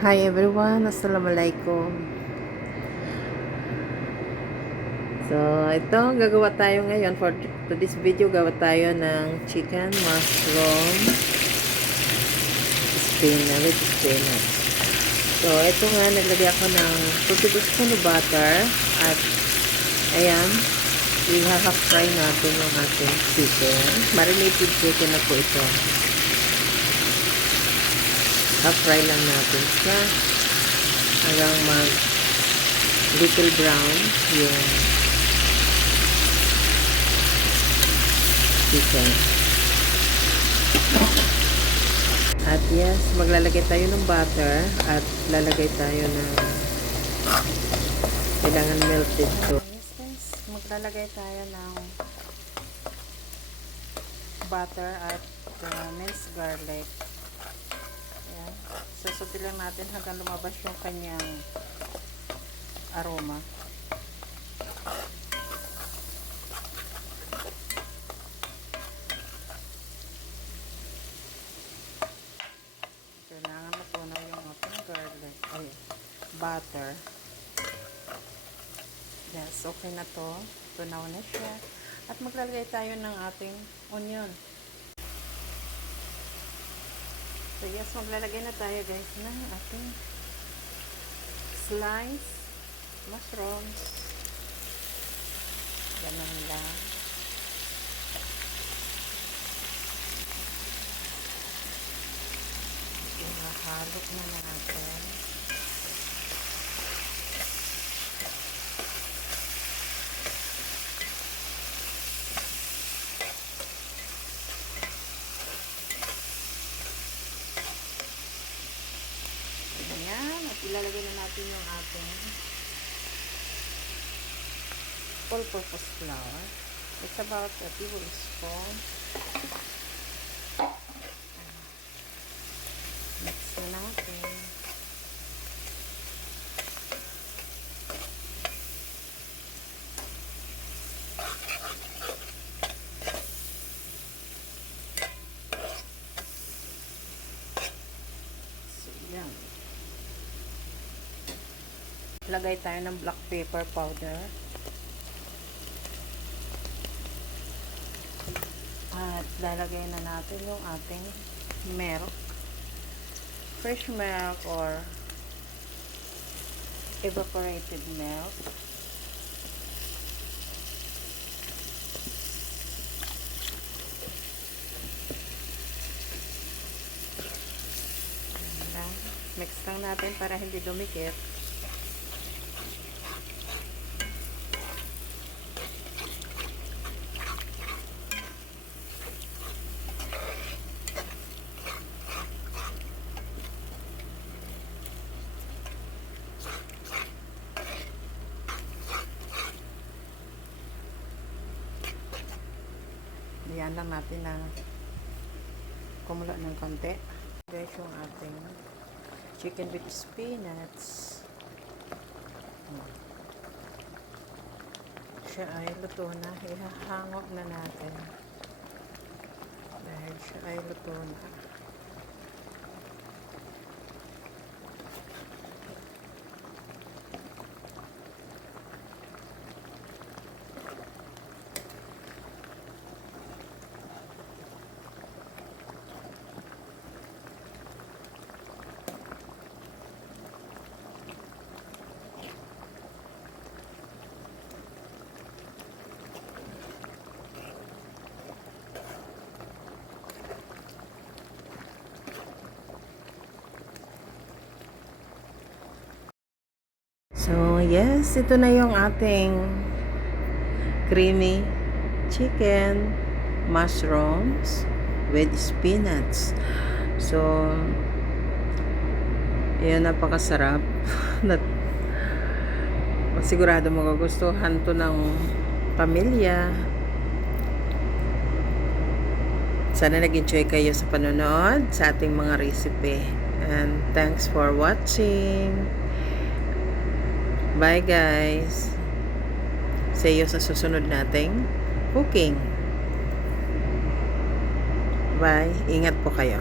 Hi everyone, Assalamualaikum. So, ito, gagawa tayo ngayon for this video, gawa tayo ng chicken, mushroom, spinach, with spinach. So, ito nga, naglagay ako ng 2 tablespoon of butter at ayan, i-half fry natin yung ating chicken. Marinated chicken na po ito. Half fry lang natin siya hanggang mag little brown yung chicken. At yes, maglalagay tayo ng butter at lalagay tayo ng kailangan melted to. Yes guys, maglalagay tayo ng butter at minced garlic. Ayan. Susuti lang natin hanggang lumabas yung kanyang aroma. Kailangan na yung ating garlic, ay, butter. Yes, okay na to. Tunaw na siya. At maglalagay tayo ng ating onion. So yes, maglalagay na tayo guys ng ating slice mushrooms. Ganun lang. Halo na natin. Ayan. At ilalagay na natin yung ating all-purpose flour. It's about a tablespoon. Mix na natin. So, yan. Lagay tayo ng black pepper powder. At lalagay na natin yung ating milk. Fresh milk or evaporated milk. Mix lang natin para hindi dumikit. Yan lang natin na kumulo ng konti. Guys, yung ating chicken with spinach. Siya ay luto na. Ihahango na natin. Dahil siya ay luto na. So, yes, ito na yung ating creamy chicken, mushrooms with spinach. So, yun, napakasarap. Sigurado magugustuhan to ng pamilya. Sana nag-enjoy kayo sa panonood sa ating mga recipe. And thanks for watching. Bye guys. See you sa susunod nating cooking. Bye. Ingat po kayo.